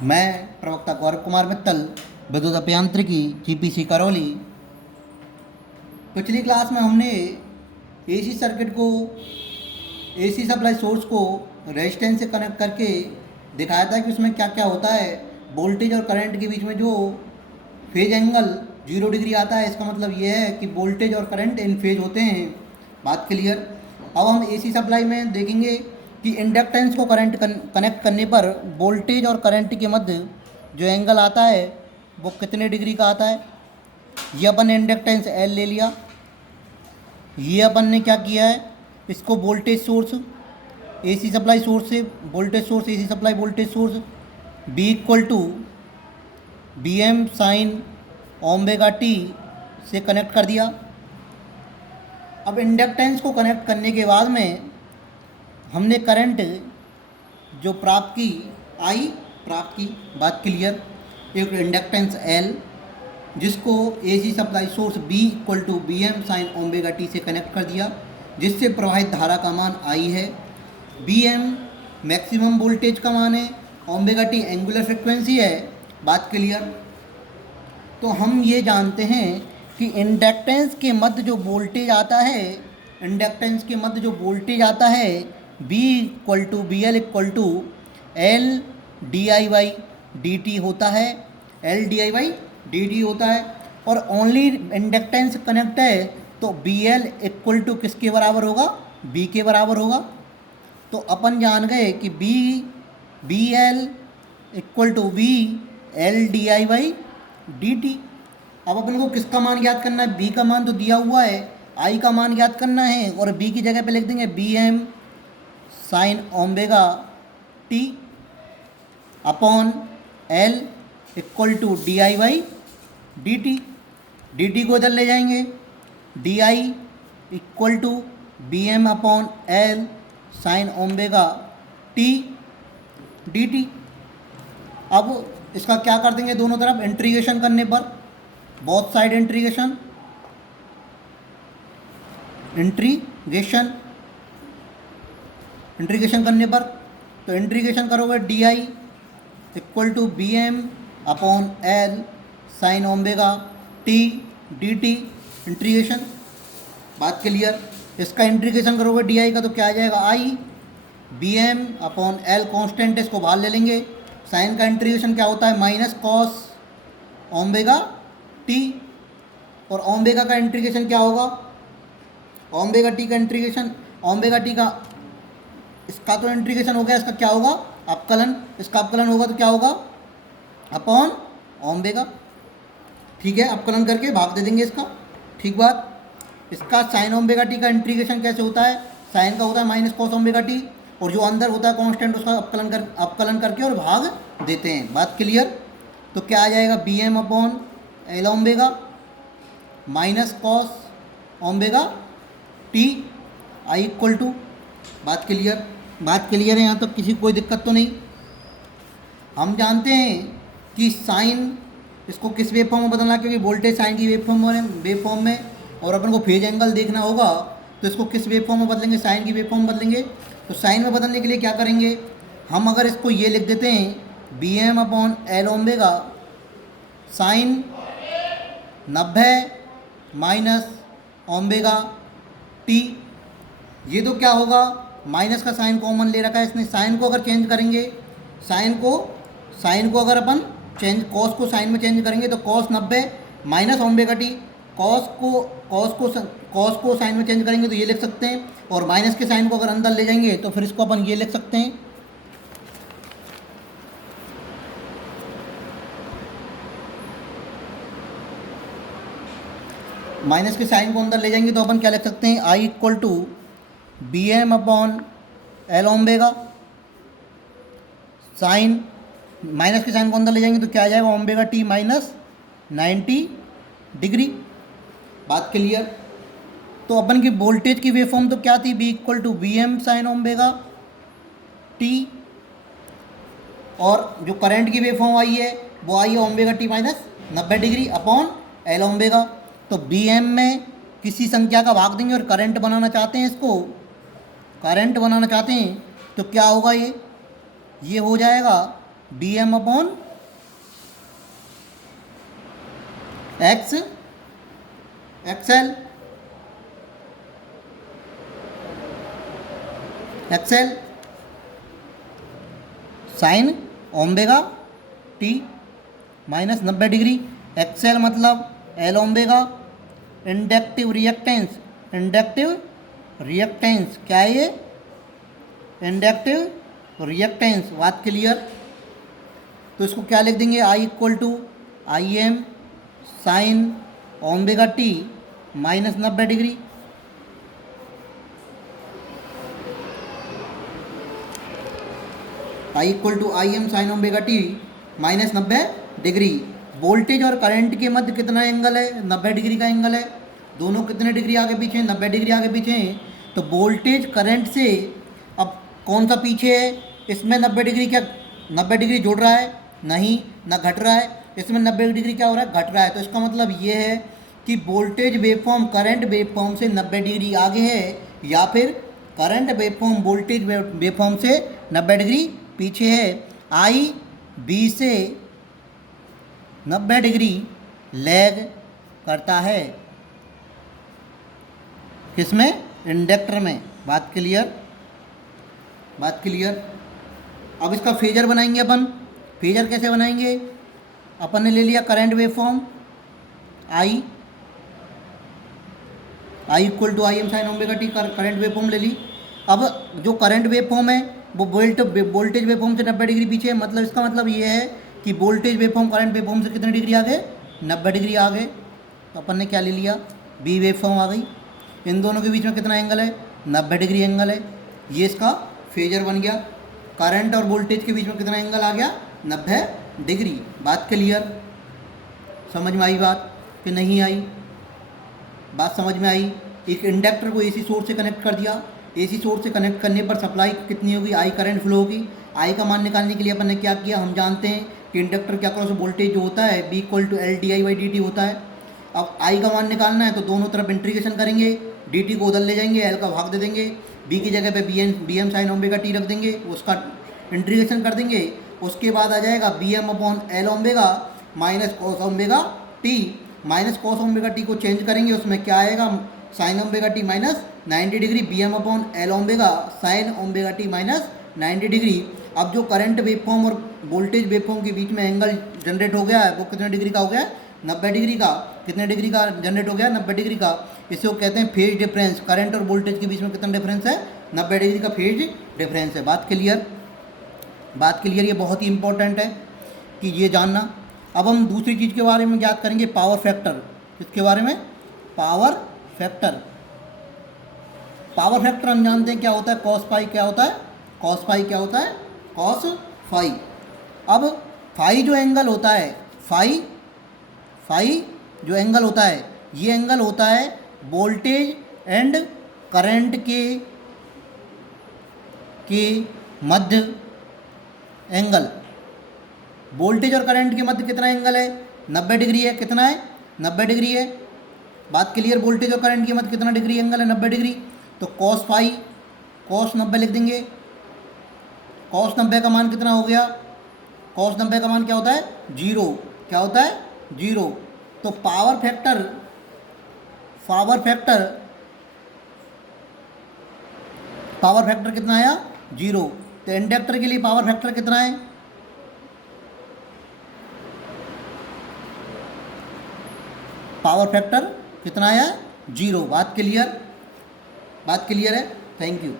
मैं प्रवक्ता गौरव कुमार मित्तल, विद्युत अभियांत्रिकी, जीपीसी करौली। पिछली क्लास में हमने एसी सर्किट को, एसी सप्लाई सोर्स को रेजिस्टेंस से कनेक्ट करके दिखाया था कि उसमें क्या क्या होता है। वोल्टेज और करंट के बीच में जो फेज एंगल 0 डिग्री आता है, इसका मतलब ये है कि वोल्टेज और करंट इन फेज होते हैं। बात क्लियर। अब हम एसी सप्लाई में देखेंगे कि इंडक्टेंस को करंट कनेक्ट करने पर वोल्टेज और करंट के मध्य जो एंगल आता है वो कितने डिग्री का आता है। ये अपन ने इंडक्टेंस एल ले लिया। ये अपन ने क्या किया है, इसको voltage source, AC supply source से voltage source, AC supply voltage source B equal to B M sine omega T से कनेक्ट कर दिया। अब इंडक्टेंस को कनेक्ट करने के बाद में हमने करंट जो प्राप्त की, आई प्राप्त की। बात क्लियर। एक इंडक्टेंस एल जिसको AC supply source B equal to B M sine omega T से कनेक्ट कर दिया, जिससे प्रवाहित धारा का मान आई है। बी एम मैक्सिमम वोल्टेज का मान है, ओमेगा टी एंगुलर फ्रिक्वेंसी है। बात क्लियर। तो हम ये जानते हैं कि इंडक्टेंस के मध्य जो वोल्टेज आता है, इंडक्टेंस के मध्य जो वोल्टेज आता है B equal to B L equal to L D I by D T होता है, L D I by D T होता है। और ओनली इंडक्टेंस कनेक्ट है तो बी एल इक्वल टू किसके बराबर होगा, बी के बराबर होगा। तो अपन जान गए कि B L equal to B L D I by D T. अब अपन को किसका मान याद करना है, बी का मान तो दिया हुआ है, आई का मान याद करना है और बी की जगह पे लिख देंगे B M sine omega T upon L equal to D I by D T. D T को इधर ले जाएंगे, D I equal to B M upon L sine omega T D T. अब इसका क्या कर देंगे, दोनों तरफ इंटीग्रेशन करने पर, बोथ साइड इंटीग्रेशन, इंटीग्रेशन करने पर, तो इंटीग्रेशन करोगे d I equal to B M upon L sine omega T D t integration. बात क्लियर। इसका इंटीग्रेशन करोगे डी आई का तो क्या आ जाएगा, i V M upon L constant, इसको बाहर ले लेंगे। साइन का इंटीग्रेशन क्या होता है, माइनस कॉस ओमेगा टी, और ओमेगा का इंटीग्रेशन क्या होगा, ओमेगा टी का इंटीग्रेशन, ओमेगा टी का, इसका तो इंटीग्रेशन हो गया, इसका क्या होगा, अपकलन। इसका अपकलन होगा तो क्या होगा, अपॉन ओमेगा। ठीक है, अपकलन करके भाग दे देंगे इसका। ठीक बात। इसका साइन ओमेगा टी का इंटीग्रेशन कैसे होता है, साइन का होता है माइनस कॉस ओमेगा टी, और जो अंदर होता है कांस्टेंट उसका अपकलन करके और भाग देते हैं। बात क्लियर। तो क्या आ जाएगा, B M upon L omega minus cos omega T I equal to. बात क्लियर। बात क्लियर है, यहाँ तक किसी कोई दिक्कत तो नहीं। हम जानते हैं कि साइन, इसको किस वेव फॉर्म में बदलना, क्योंकि वोल्टेज साइन की वेव फॉर्म में, और अपन को फेज एंगल देखना होगा तो इसको किस वेव फॉर्म में बदलेंगे, साइन की वेव फॉर्म में बदलेंगे। तो साइन में बदलने के लिए क्या करेंगे हम, अगर इसको ये लिख देते हैं B M upon L omega sine 90 minus omega T, ये तो क्या होगा, माइनस का साइन कॉमन ले रखा है इसने। साइन को अगर चेंज करेंगे, साइन को अगर अपन चेंज, कॉस को साइन में चेंज करेंगे तो cos 90 minus omega T, cos को साइन में चेंज करेंगे तो ये लिख सकते हैं, और माइनस के साइन को अगर अंदर ले जाएंगे तो फिर इसको अपन ये लिख सकते हैं, माइनस के साइन को अंदर ले जाएंगे तो अपन क्या लिख सकते हैं, i equal to B M upon L omega sine, minus के साइन को अंदर ले जाएंगे तो क्या आ जाएगा, ओमेगा टी माइनस 90 डिग्री। बात क्लियर। तो अपन की वोल्टेज की वेवफॉर्म तो क्या थी, V equal to B M sine omega t, और जो करंट की वेवफॉर्म आई है वो आई है omega T minus 90 degree upon L omega. तो बी एम में किसी संख्या का भाग देंगे और करंट बनाना चाहते हैं, इसको करंट बनाना चाहते हैं तो क्या होगा, ये हो जाएगा B M upon X XL XL sine omega T minus 90 degree. XL मतलब एल ओमेगा। इंडक्टिव रिएक्टेंस क्या है ये? Inductive reactance. बात क्लियर? तो इसको क्या लिख देंगे? I equal to I am sine omega T minus 90 degree. I equal to I am sine omega T minus 90 degree. Voltage और करंट के मध्य कितना एंगल है? 90 डिग्री का एंगल है। दोनों कितने डिग्री आगे पीछे हैं? 90 डिग्री आगे पीछे हैं। तो वोल्टेज करंट से अब कौन सा पीछे है? इसमें 90 डिग्री क्या 90 डिग्री जुड़ रहा है? नहीं, ना घट रहा है। इसमें 90 डिग्री क्या हो रहा है? घट रहा है। तो इसका मतलब ये है कि वोल्टेज वेवफॉर्म करंट वेवफॉर्म से 90 डिग्री आगे है, या फिर करंट वेवफॉर्म वोल्टेज वेवफॉर्म से 90 डिग्री पीछे है। आई बी से 90 डिग्री लैग करता है। किसमें? इंडक्टर में। बात क्लियर? बात क्लियर? अब इसका फेजर बनाएंगे अपन। फेजर कैसे बनाएंगे? अपन ने ले लिया current waveform I equal to I am sine omega T, current waveform ले ली। अब जो करंट वेवफॉर्म है वो वोल्टेज वेवफॉर्म से 90 डिग्री पीछे है। मतलब इसका मतलब ये है कि वोल्टेज वेवफॉर्म करंट वेवफॉर्म से कितने डिग्री आगे? 90 डिग्री आगे। तो अपन ने क्या ले लिया? बी वेवफॉर्म आ गई। इन दोनों के बीच में कितना एंगल है? 90 डिग्री एंगल है। ये इसका फेजर बन गया। करंट और वोल्टेज के बीच में कितना एंगल आ गया? 90 डिग्री। बात क्लियर? समझ में आई बात कि नहीं आई? बात समझ में आई? एक इंडक्टर को एसी सोर्स से कनेक्ट कर दिया। एसी सोर्स से कनेक्ट करने पर सप्लाई कितनी होगी? आई करंट फ्लो होगी। आई का मान निकालने के लिए अपन ने क्या किया? हम जानते हैं कि इंडक्टर के अक्रॉस वोल्टेज जो होता है B equal to L D I by D T होता है। अब आई का मान निकालना है तो दोनों तरफ इंटीग्रेशन करेंगे। डी टी को उधर ले जाएंगे, एल का भाग दे देंगे, बी की जगह पे B M sine omega T रख देंगे, उसका इंटीग्रेशन कर देंगे। उसके बाद आ जाएगा B M upon L omega minus cos omega T. Minus cos omega T को चेंज करेंगे, उसमें क्या आएगा? Sine omega T minus 90 degree. B M upon L omega sine omega T minus 90 degree. अब जो करंट वेवफॉर्म और voltage waveform के बीच में एंगल जनरेट हो गया है वो कितने डिग्री का हो गया? 90 डिग्री का। कितने डिग्री का जनरेट हो गया? 90 डिग्री का। इसे वो कहते हैं फेज डिफरेंस। करंट और वोल्टेज के बीच में कितना डिफरेंस है? 90 डिग्री का फेज डिफरेंस है। बात क्लियर? बात क्लियर? ये बहुत ही इंपॉर्टेंट है कि ये जानना। अब हम दूसरी चीज़ के बारे में याद करेंगे, पावर फैक्टर। किसके बारे में? Power factor. पावर फैक्टर हम जानते हैं क्या होता है? कॉस फाई क्या होता है? कॉस फाई क्या होता है? Cos phi. अब फाई जो एंगल होता है, फाई जो एंगल होता है, ये एंगल होता है वोल्टेज एंड करंट के मध्य एंगल। वोल्टेज और करंट के मध्य कितना एंगल है? 90 डिग्री है। कितना है? 90 डिग्री है। बात क्लियर? वोल्टेज और करंट के मध्य कितना डिग्री एंगल है? 90 डिग्री। तो कॉस फाई, कॉस 90 लिख देंगे। कॉस 90 का मान कितना हो गया? कॉस 90 का मान क्या होता है? 0। क्या होता है? 0। तो पावर फैक्टर कितना आया? 0। तो इंडक्टर के लिए पावर फैक्टर कितना है? पावर फैक्टर कितना आया? 0। बात क्लियर? बात क्लियर है? Thank you.